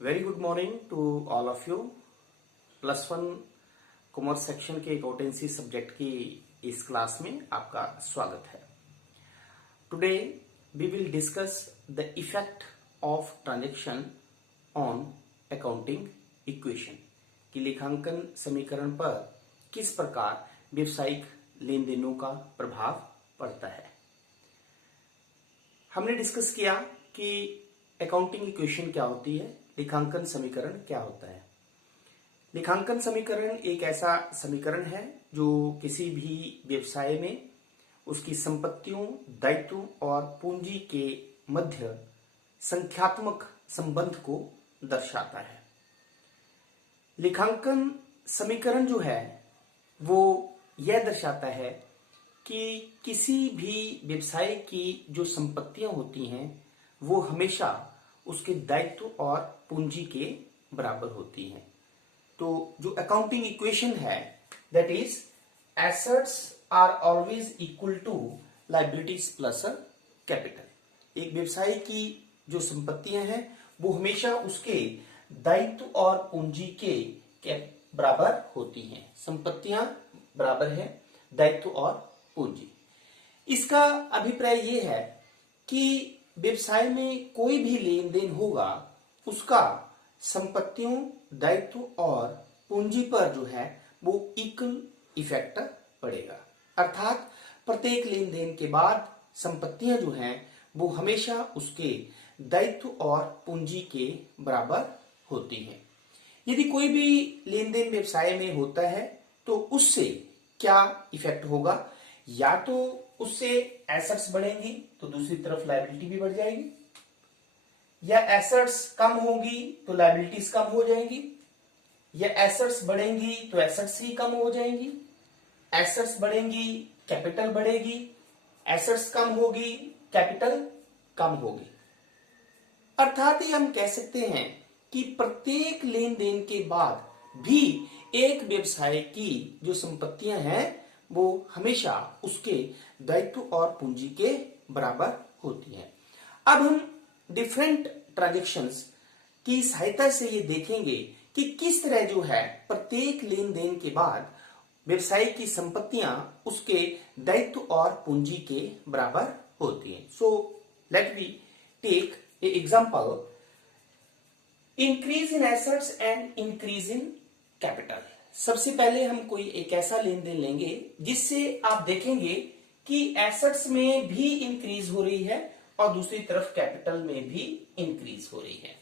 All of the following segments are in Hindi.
Very good morning to all of you. Plus one commerce section के अकाउंटेंसी सब्जेक्ट की इस क्लास में आपका स्वागत है। Today we will discuss the effect of transaction on accounting equation कि लेखांकन समीकरण पर किस प्रकार व्यवसायिक लेन देनों का प्रभाव पड़ता है। हमने डिस्कस किया कि अकाउंटिंग इक्वेशन क्या होती है, लेखांकन समीकरण क्या होता है। लेखांकन समीकरण एक ऐसा समीकरण है जो किसी भी व्यवसाय में उसकी संपत्तियों, दायित्वों और पूंजी के मध्य संख्यात्मक संबंध को दर्शाता है। लेखांकन समीकरण जो है वो यह दर्शाता है कि किसी भी व्यवसाय की जो संपत्तियां होती हैं वो हमेशा उसके दायित्व और पूंजी के बराबर होती हैं। तो जो अकाउंटिंग इक्वेशन है that is assets are always equal to liabilities plus capital. एक व्यवसाय की जो संपत्तियां हैं वो हमेशा उसके दायित्व और पूंजी के बराबर होती हैं। संपत्तियां बराबर है, दायित्व और पूंजी। इसका अभिप्राय ये है कि व्यवसाय में कोई भी लेन देन होगा उसका संपत्तियों, दायित्व और पूंजी पर जो है वो इक्वल इफेक्ट पड़ेगा। अर्थात प्रत्येक लेन देन के बाद संपत्तियां जो हैं वो हमेशा उसके दायित्व और पूंजी के बराबर होती हैं। यदि कोई भी लेन देन व्यवसाय में होता है तो उससे क्या इफेक्ट होगा, या तो उससे एसेट्स बढ़ेंगी तो दूसरी तरफ लायबिलिटी भी बढ़ जाएगी, या एसेट्स कम होगी तो लायबिलिटीज कम हो जाएंगी, या एसेट्स बढ़ेंगी तो एसेट्स ही कम हो जाएंगी, एसेट्स बढ़ेंगी कैपिटल बढ़ेगी, एसेट्स कम होगी कैपिटल कम होगी। अर्थात ये हम कह सकते हैं कि प्रत्येक लेन देन के बाद भी एक व्यवसाय की जो संपत्तियां हैं वो हमेशा उसके दायित्व और पूंजी के बराबर होती हैं। अब हम डिफरेंट ट्रांजैक्शंस की सहायता से ये देखेंगे कि किस तरह जो है प्रत्येक लेन देन के बाद व्यवसाय की संपत्तियां उसके दायित्व और पूंजी के बराबर होती हैं। So let we take a example, increase in assets and increase in capital. सबसे पहले हम कोई एक ऐसा लेन देन लेंगे जिससे आप देखेंगे कि एसेट्स में भी इंक्रीज हो रही है और दूसरी तरफ कैपिटल में भी इंक्रीज हो रही है।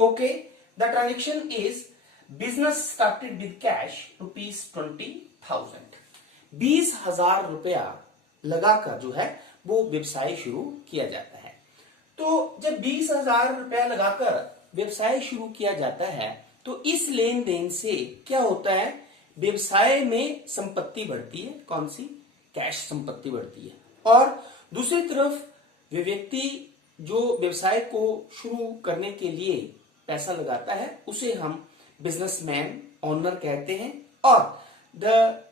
Okay, the transaction is business started with cash ₹20,000। 20,000 रुपया लगाकर जो है वो व्यवसाय शुरू किया जाता है। तो जब 20,000 रुपया लगाकर व्यवसाय शुरू किया जाता है तो इस लेन देन से क्या होता है, व्यवसाय में संपत्ति बढ़ती है। कौन सी? कैश संपत्ति बढ़ती है। और दूसरी तरफ वे व्यक्ति जो व्यवसाय को शुरू करने के लिए पैसा लगाता है उसे हम बिजनेसमैन, ओनर कहते हैं। और the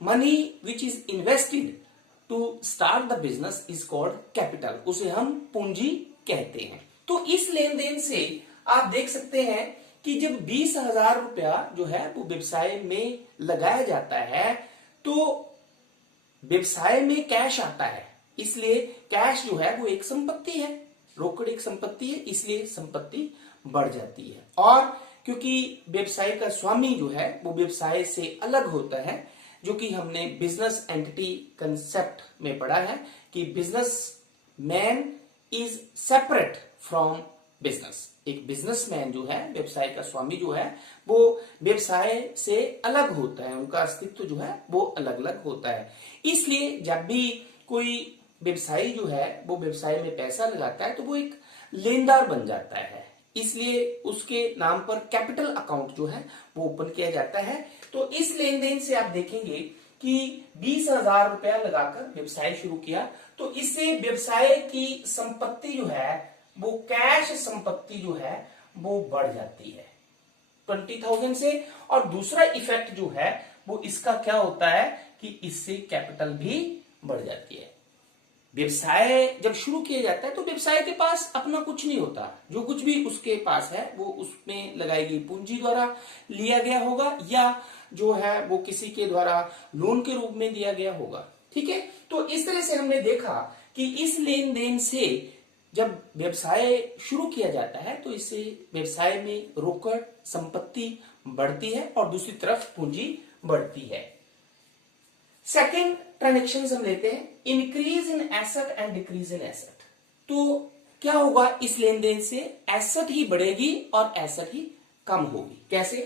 money which is invested to start the business is called capital, उसे हम पूंजी कहते हैं। तो इस लेन देन से आप देख सकते हैं कि जब 20,000 रुपया जो है वो व्यवसाय में लगाया जाता है तो व्यवसाय में कैश आता है, इसलिए कैश जो है वो एक संपत्ति है, रोकड़ एक संपत्ति है, इसलिए संपत्ति बढ़ जाती है। और क्योंकि व्यवसाय का स्वामी जो है वो व्यवसाय से अलग होता है, जो कि हमने बिजनेस एंटिटी कंसेप्ट में पढ़ा है कि business man is separate from business. एक बिजनेसमैन जो है, व्यवसाय का स्वामी जो है वो व्यवसाय से अलग होता है, उनका अस्तित्व जो है वो अलग अलग होता है। इसलिए जब भी कोई व्यवसायी जो है वो व्यवसाय में पैसा लगाता है तो वो एक लेनदार बन जाता है, इसलिए उसके नाम पर कैपिटल अकाउंट जो है वो ओपन किया जाता है। तो इस लेन देन से आप देखेंगे कि 20,000 रुपया लगाकर व्यवसाय शुरू किया तो इससे व्यवसाय की संपत्ति जो है वो कैश संपत्ति जो है वो बढ़ जाती है 20,000 से। और दूसरा इफेक्ट जो है वो इसका क्या होता है कि इससे कैपिटल भी बढ़ जाती है। व्यवसाय जब शुरू किया जाता है तो व्यवसाय के पास अपना कुछ नहीं होता, जो कुछ भी उसके पास है वो उसमें लगाई गई पूंजी द्वारा लिया गया होगा या जो है वो किसी के द्वारा लोन के रूप में दिया गया होगा। ठीक है, तो इस तरह से हमने देखा कि इस लेन देन से जब व्यवसाय शुरू किया जाता है तो इससे व्यवसाय में रोकड़ संपत्ति बढ़ती है और दूसरी तरफ पूंजी बढ़ती है। सेकेंड ट्रांजेक्शन हम लेते हैं, increase in asset and decrease in asset. तो क्या होगा इस लेन देन से, एसेट ही बढ़ेगी और एसेट ही कम होगी। कैसे?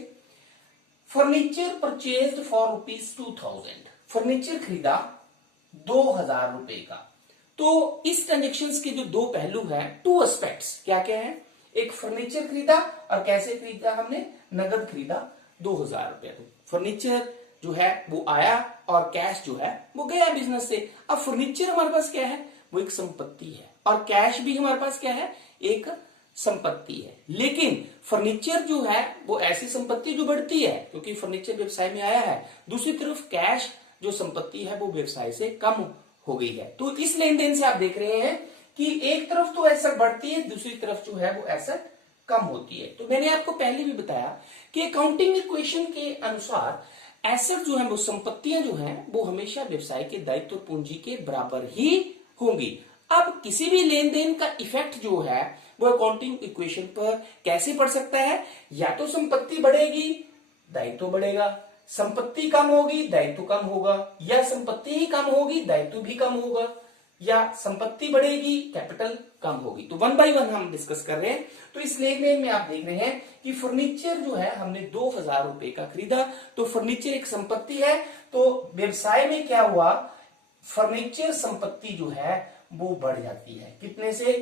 फर्नीचर परचेज्ड फॉर ₹2000, फर्नीचर खरीदा 2000 रुपए का। तो इस ट्रांजेक्शन के जो दो पहलू हैं, टू एस्पेक्ट्स, क्या क्या है? एक फर्नीचर खरीदा और कैसे खरीदा हमने? नगद खरीदा 2000 रुपए। तो फर्नीचर जो है वो आया और कैश जो है वो गया बिजनेस से। अब फर्नीचर हमारे पास क्या है? वो एक संपत्ति है और कैश भी हमारे पास क्या है? एक संपत्ति है। लेकिन फर्नीचर जो है वो ऐसी संपत्ति जो बढ़ती है क्योंकि फर्नीचर व्यवसाय में आया है। दूसरी तरफ कैश जो संपत्ति है वो व्यवसाय से कम हो गई है। तो इस लेन देन से आप देख रहे हैं कि एक तरफ तो एसेट बढ़ती है, दूसरी तरफ जो है वो एसेट कम होती है। तो मैंने आपको पहले भी बताया कि अकाउंटिंग इक्वेशन के अनुसार एसेट जो है वो संपत्तियां जो हैं वो हमेशा व्यवसाय के दायित्व और पूंजी के बराबर ही होंगी। अब किसी भी लेन देन का इफेक्ट जो है वो अकाउंटिंग इक्वेशन पर कैसे पड़ सकता है? या तो संपत्ति बढ़ेगी दायित्व बढ़ेगा, संपत्ति कम होगी दायित्व कम होगा, या संपत्ति ही कम होगी दायित्व भी कम होगा, या संपत्ति बढ़ेगी कैपिटल कम होगी। तो वन बाय वन हम डिस्कस कर रहे हैं। तो इस लेन देन में आप देख रहे हैं कि फर्नीचर जो है हमने 2000 रुपए का खरीदा, तो फर्नीचर एक संपत्ति है। तो व्यवसाय में क्या हुआ? फर्नीचर संपत्ति जो है वो बढ़ जाती है। कितने से?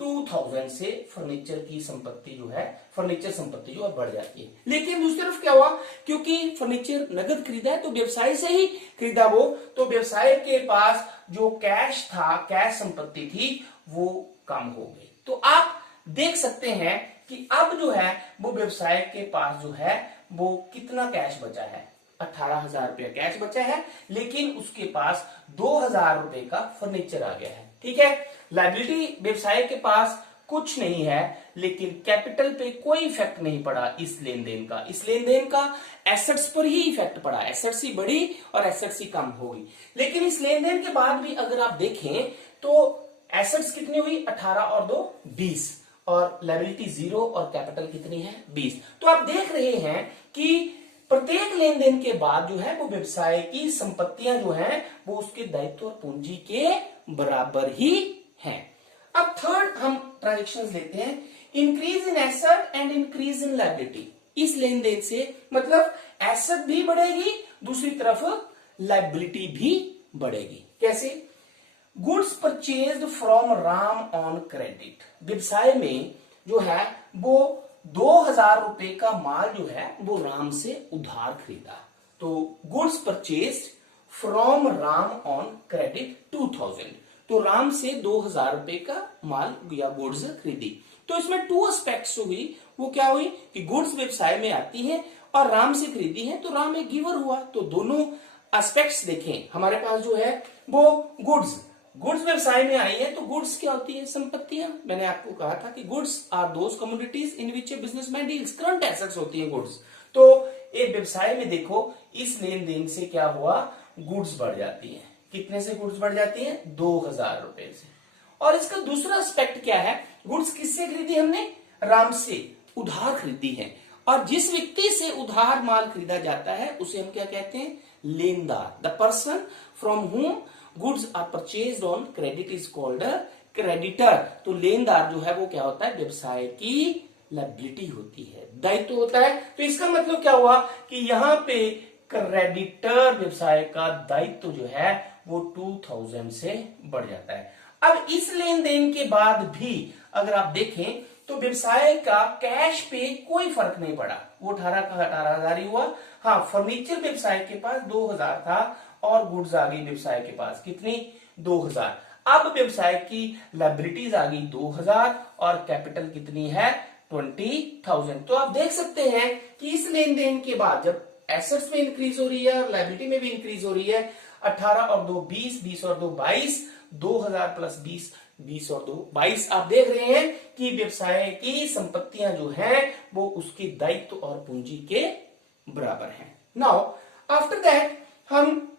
2000 से फर्नीचर की संपत्ति जो है, फर्नीचर संपत्ति जो है बढ़ जाती है। लेकिन दूसरी तरफ क्या हुआ? क्योंकि फर्नीचर नगद खरीदा है तो व्यवसाय से ही खरीदा वो, तो व्यवसाय के पास जो कैश था, कैश संपत्ति थी, वो कम हो गई। तो आप देख सकते हैं कि अब जो है वो व्यवसाय के पास जो है वो कितना कैश बचा है? 18,000 रुपया कैश बचा है, लेकिन उसके पास 2000 रुपए का फर्नीचर आ गया है। ठीक है, लायबिलिटी व्यवसाय के पास कुछ नहीं है, लेकिन कैपिटल पे कोई इफेक्ट नहीं पड़ा इस लेन देन का। इस लेन देन का एसेट्स पर ही इफेक्ट पड़ा, एसेट्स ही बढ़ी और एसेट्स ही कम हो गई। लेकिन इस लेन देन के बाद भी अगर आप देखें तो एसेट्स कितनी हुई? 18 और 2 20, और लायबिलिटी 0 और कैपिटल कितनी है? 20। तो आप देख रहे हैं कि प्रत्येक लेन देन के बाद जो है वो व्यवसाय की संपत्तियां जो हैं वो उसके दायित्व और पूंजी के बराबर ही हैं। अब थर्ड हम ट्रांजेक्शन लेते हैं, increase in asset and increase in liability. इस लेन देन से मतलब एसेट भी बढ़ेगी, दूसरी तरफ लायबिलिटी भी बढ़ेगी। कैसे? Goods purchased from Ram on credit. व्यवसाय में जो है वो 2000 रुपए का माल जो है वो राम से उधार खरीदा। तो goods purchased from Ram on credit 2000, तो राम से 2000 रुपए का माल या गुड्स खरीदी। तो इसमें टू एस्पेक्ट्स हुई। वो क्या हुई कि गुड्स व्यवसाय में आती है और राम से खरीदी है, तो राम एक गिवर हुआ। तो दोनों एस्पेक्ट्स देखें, हमारे पास जो है वो गुड्स व्यवसाय में आई है। तो गुड्स क्या होती है? संपत्तियां। मैंने आपको कहा था कि goods are those commodities in which a businessman deals. Current assets होती है गुड्स। तो एक व्यवसाय में देखो इस लेन देन से क्या हुआ? गुड्स बढ़ जाती है। कितने से गुड्स बढ़ जाती है? 2000 रुपए से। और इसका दूसरा एस्पेक्ट क्या है? गुड्स किससे खरीदी हमने? राम से उधार खरीदी है। और जिस व्यक्ति से उधार माल खरीदा जाता है उसे हम क्या कहते हैं? लेनदार। The person from whom goods are purchased on credit is called a creditor. तो लेनदार जो है वो क्या होता है? व्यवसाय की लायबिलिटी होती है, दायित्व होता है। तो इसका मतलब क्या हुआ कि यहाँ पे क्रेडिटर व्यवसाय का दायित्व जो है वो 2000 से बढ़ जाता है। अब इस लेन देन के बाद भी अगर आप देखें तो व्यवसाय का कैश पे कोई फर्क नहीं पड़ा, वो 18 का 18,000 ही हुआ। हाँ, फर्नीचर व्यवसाय के पास 2000 था और गुड्स आ गई व्यवसाय के पास कितनी? 2000। अब व्यवसाय की लायबिलिटीज आ गई 2000 और कैपिटल कितनी है? 20,000। तो आप देख सकते हैं कि इस लेन देन के बाद जब एसेट्स में इंक्रीज हो रही है और लायबिलिटी में भी इंक्रीज हो रही है, 18 और 2 20, 20 और 2 22, 2000 प्लस 20, 20 और 2 22। आप देख रहे हैं कि व्यवसाय की संपत्तियां जो है वो उसके दायित्व और पूंजी के बराबर हैं। नाउ आफ्टर दैट हम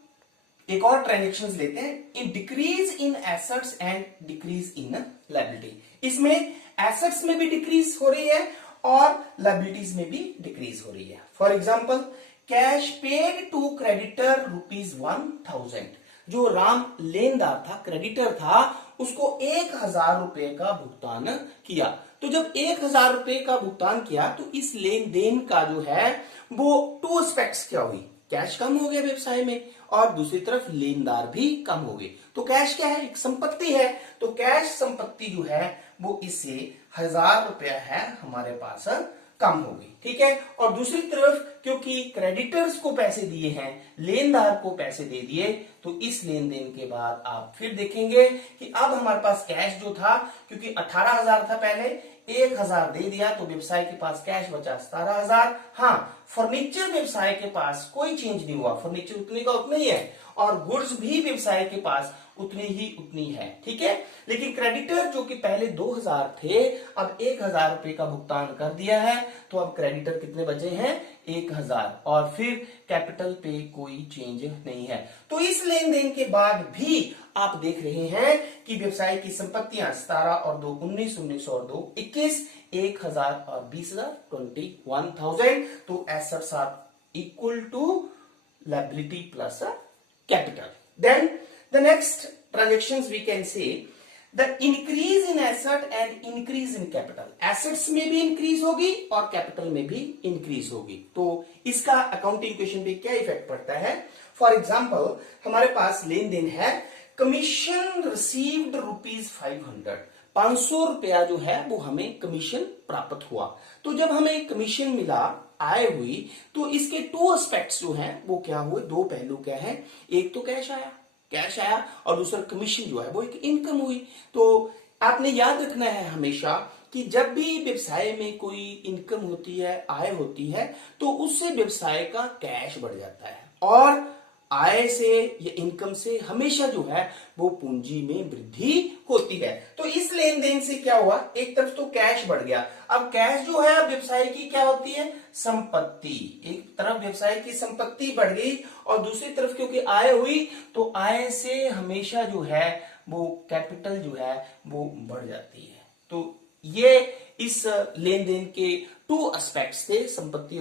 एक और ट्रांजेक्शन लेते हैं, in decrease in assets and decrease in liability. इसमें एसेट्स में भी डिक्रीज हो रही है और लायबिलिटीज में भी डिक्रीज हो रही है। For example, cash paid to creditor ₹1000। जो राम लेनदार था, क्रेडिटर था, उसको 1000 रुपए का भुगतान किया। तो जब 1000 रुपए का भुगतान किया तो इस लेन देन का जो है वो टू एस्पेक्ट्स क्या हुई, कैश कम हो गया व्यवसाय में और दूसरी तरफ लेनदार भी कम हो गए। तो कैश क्या है, एक संपत्ति है, तो कैश संपत्ति जो है वो इससे 1000 रुपया है हमारे पास कम हो गई। ठीक है, और दूसरी तरफ क्योंकि क्रेडिटर्स को पैसे दिए हैं, लेनदार को पैसे दे दिए, तो इस लेन देन के बाद आप फिर देखेंगे कि अब हमारे पास कैश जो था, क्योंकि 18,000 था पहले, 1000 दे दिया तो व्यवसाय के पास कैश बचा 17,000। हाँ, फर्नीचर व्यवसाय के पास कोई चेंज नहीं हुआ, फर्नीचर उतने का उतना ही है और गुड्स भी व्यवसाय के पास उतनी है। ठीक है, लेकिन क्रेडिटर जो कि पहले 2000 थे अब 1000 रुपए का भुगतान कर दिया है, तो अब क्रेडिटर कितने बचे हैं, 1000, और फिर कैपिटल पे कोई चेंज नहीं है। तो इस लेन देन के बाद भी आप देख रहे हैं कि व्यवसाय की संपत्तियां 17 और 2 19, 19 और 2 21, 1000 और 20,000 21,000। तो assets are equal to liability plus capital. Then the next transactions we can say the increase in asset and increase in capital. Assets में भी increase होगी और capital में भी increase होगी। तो इसका अकाउंटिंग इक्वेशन पे क्या इफेक्ट पड़ता है? फॉर एग्जाम्पल, हमारे पास लेन देन है, कमीशन रिसीव्ड ₹500, 500 रुपया जो है वो हमें कमीशन प्राप्त हुआ। तो जब हमें कमीशन मिला, आय हुई, तो इसके टू एस्पेक्ट्स जो हैं वो क्या हुए, दो पहलू क्या है, एक तो कैश आया और दूसरा कमीशन जो है वो एक इनकम हुई। तो आपने याद रखना है हमेशा कि जब भी व्यवसाय में कोई इनकम होती है, आय होती है, तो उससे व्यवसाय का कैश बढ़ जाता है और आय से या इनकम से हमेशा जो है वो पूंजी में वृद्धि होती है। तो इस लेन देन से क्या हुआ, एक तरफ तो कैश बढ़ गया, अब कैश जो है व्यवसाय की क्या होती है, संपत्ति। एक तरफ व्यवसाय की संपत्ति बढ़ गई और दूसरी तरफ क्योंकि आय हुई, तो आय से हमेशा जो है वो कैपिटल जो है वो बढ़ जाती है। तो ये इस लेन देन के टू एस्पेक्ट्स थे, संपत्ति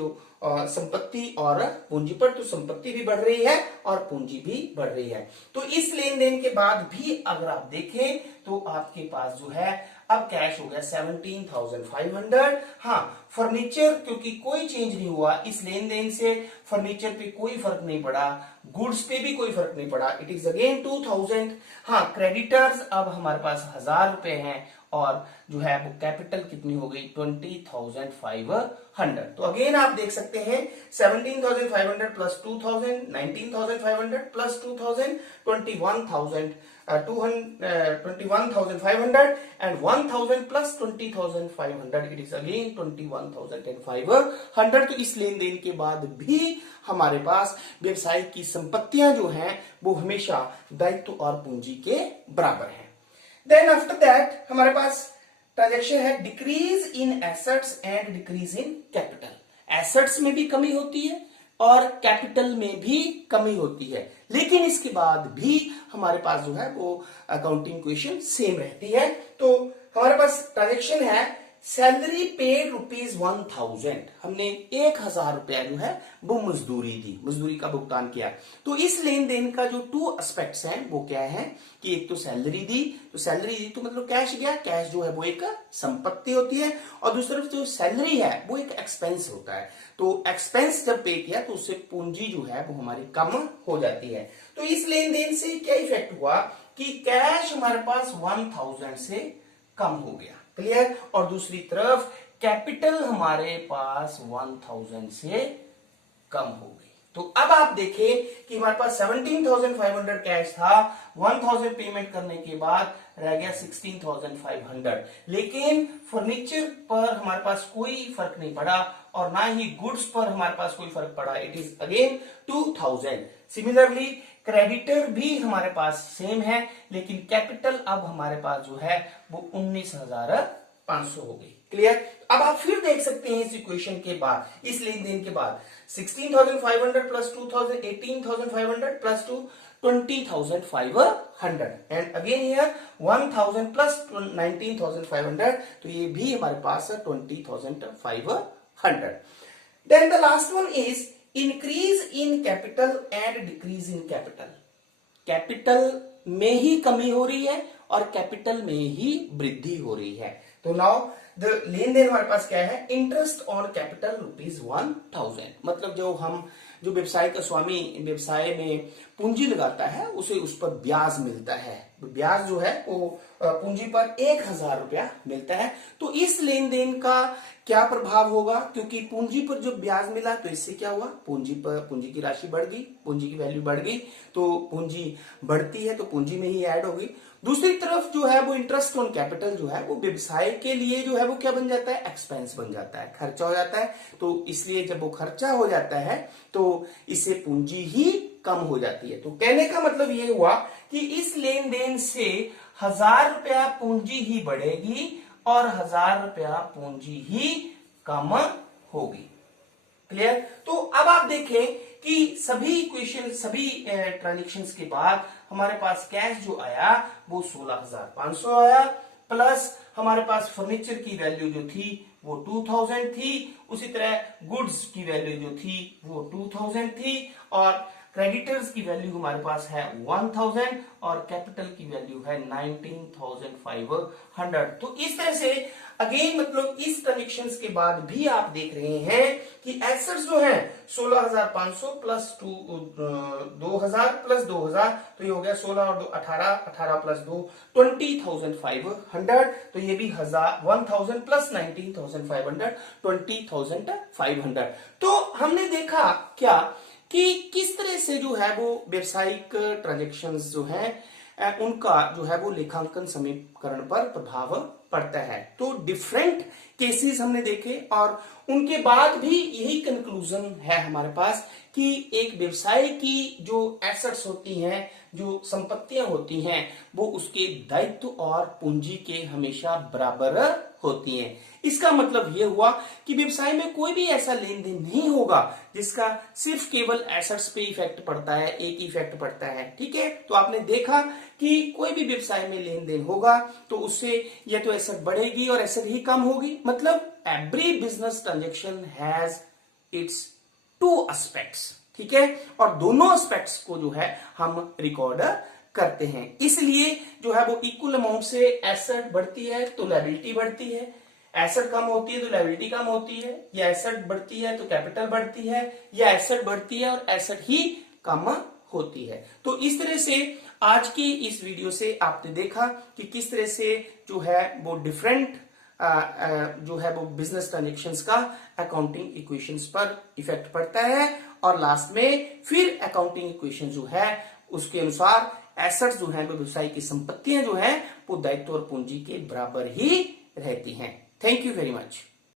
और पूंजी पर। तो संपत्ति भी बढ़ रही है और पूंजी भी बढ़ रही है। तो इस लेन देन के बाद भी अगर आप देखें तो आपके पास जो है अब कैश हो गया 17,500। हाँ, फर्नीचर क्योंकि कोई चेंज नहीं हुआ इस लेन देन से, फर्नीचर पे कोई फर्क नहीं पड़ा, गुड्स पे भी कोई फर्क नहीं पड़ा, इट इज अगेन 2000। हाँ, क्रेडिटर्स अब हमारे पास 1000 रुपए हैं और जो है वो कैपिटल कितनी हो गई, 20,500। तो अगेन आप देख सकते हैं 17,500 plus 2000, 19,500 plus 2000, 21,500 and 1000 plus 20,500, it is again 21,500। तो इस लेन देन के बाद भी हमारे पास व्यवसाय की संपत्तियां जो हैं वो हमेशा दायित्व और पूंजी के बराबर है। देन आफ्टर दैट हमारे पास ट्रांजैक्शन है decrease in assets and decrease in capital. Assets में भी कमी होती है और कैपिटल में भी कमी होती है, लेकिन इसके बाद भी हमारे पास जो है वो अकाउंटिंग इक्वेशन सेम रहती है। तो हमारे पास ट्रांजैक्शन है सैलरी पेड ₹1000, हमने 1000 रुपया जो है वो मजदूरी दी, मजदूरी का भुगतान किया। तो इस लेन देन का जो टू एस्पेक्ट्स हैं वो क्या है कि एक तो सैलरी दी, तो सैलरी दी तो मतलब कैश गया, कैश जो है वो एक संपत्ति होती है, और दूसरी तरफ जो सैलरी है वो एक एक्सपेंस होता है। तो एक्सपेंस जब पे किया तो उससे पूंजी जो है वो हमारी कम हो जाती है। तो इस लेन देन से क्या इफेक्ट हुआ कि कैश हमारे पास 1000 से कम हो गया, क्लियर, और दूसरी तरफ कैपिटल हमारे पास 1000 से कम हो गई। तो अब आप देखें कि हमारे पास 17,500 कैश था, 1000 पेमेंट करने के बाद रह गया 16,500, लेकिन फर्नीचर पर हमारे पास कोई फर्क नहीं पड़ा और ना ही गुड्स पर हमारे पास कोई फर्क पड़ा, it is again 2000। Similarly creditor भी हमारे पास सेम है, लेकिन कैपिटल अब हमारे पास जो है वो 19,500 हो गई। क्लियर? अब आप फिर देख सकते हैं इस इक्वेशन के बाद, इस लेन देन के बाद 16,500 plus 2,000 18,500 plus 2 20,500 and again here 1,000 plus 19,500, तो ये भी हमारे पास है 20,500। Then the last one is increase in capital and decrease in capital. Capital में ही कमी हो रही है और कैपिटल में ही वृद्धि हो रही है। तो नाउ द लेन देन हमारे पास क्या है, इंटरेस्ट ऑन कैपिटल ₹1,000। मतलब जो व्यवसाय का स्वामी व्यवसाय में पूंजी लगाता है उसे उस पर ब्याज मिलता है। ब्याज जो है वो पूंजी पर 1,000 रुपया मिलता है। तो इस लेन देन का क्या प्रभाव होगा, क्योंकि पूंजी पर जो ब्याज मिला तो इससे क्या हुआ, पूंजी की राशि बढ़ गई, पूंजी की वैल्यू बढ़ गई, तो पूंजी बढ़ती है तो पूंजी में ही ऐड होगी। दूसरी तरफ जो है वो इंटरेस्ट ऑन कैपिटल जो है वो व्यवसाय के लिए जो है वो क्या बन जाता है, एक्सपेंस बन जाता है, खर्चा हो जाता है। तो इसलिए जब वो खर्चा हो जाता है तो इससे पूंजी ही कम हो जाती है। तो कहने का मतलब ये हुआ कि इस लेन देन से 1,000 रुपया पूंजी ही बढ़ेगी और 1,000 रुपया पूंजी ही कम होगी। क्लियर? तो अब आप देखें कि सभी इक्वेशन, सभी ट्रांजेक्शंस के बाद हमारे पास कैश जो आया वो 16,500 आया, प्लस हमारे पास फर्नीचर की वैल्यू जो थी वो 2,000 थी, उसी तरह गुड्स की वैल्यू जो थी वो 2,000 थी, और क्रेडिटर्स की वैल्यू हमारे पास है 1,000 और कैपिटल की वैल्यू है 19,500। तो इस तरह से अगेन मतलब इस ट्रांजेक्शंस के बाद भी आप देख रहे हैं कि एसेट्स जो है 16,500 प्लस 2,000 प्लस 2,000, तो ये हो गया 16 और 2 18, 18 प्लस 2 20,500। तो ये भी 1,000 प्लस 19,500 20,500। तो हमने देखा क्या कि किस तरह से जो है वो व्यवसायिक ट्रांजैक्शंस जो है उनका जो है वो लेखांकन समीकरण पर प्रभाव पड़ता है। तो डिफरेंट केसेस हमने देखे और उनके बाद भी यही कंक्लूजन है हमारे पास कि एक व्यवसाय की जो एसेट्स होती हैं, जो संपत्तियां होती हैं, वो उसके दायित्व और पूंजी के हमेशा बराबर होती हैं। इसका मतलब यह हुआ कि व्यवसाय में कोई भी ऐसा लेन देन नहीं होगा जिसका सिर्फ केवल एसेट्स पे इफेक्ट पड़ता है, एक इफेक्ट पड़ता है। ठीक है? तो आपने देखा कि कोई भी व्यवसाय में लेन देन होगा तो उससे या तो एसेट बढ़ेगी और एसेट ही कम होगी। मतलब every business transaction has its 2 aspects. ठीक है? और दोनों एस्पेक्ट्स को जो है हम रिकॉर्ड करते हैं। इसलिए जो है वो इक्वल अमाउंट से एसेट बढ़ती है तो लायबिलिटी बढ़ती है, एसेट कम होती है तो लायबिलिटी कम होती है, या एसेट बढ़ती है तो कैपिटल बढ़ती है, या एसेट बढ़ती है और एसेट ही कम होती है। तो इस तरह से आज की इस वीडियो से आपने देखा कि किस तरह से जो है वो डिफरेंट जो है वो बिजनेस ट्रांजेक्शन्स का अकाउंटिंग इक्वेशंस पर इफेक्ट पड़ता है, और लास्ट में फिर अकाउंटिंग इक्वेशन जो है उसके अनुसार एसेट्स जो है वो व्यवसाय की संपत्तियां जो है वो दायित्व और पूंजी के बराबर ही रहती हैं। Thank you very much.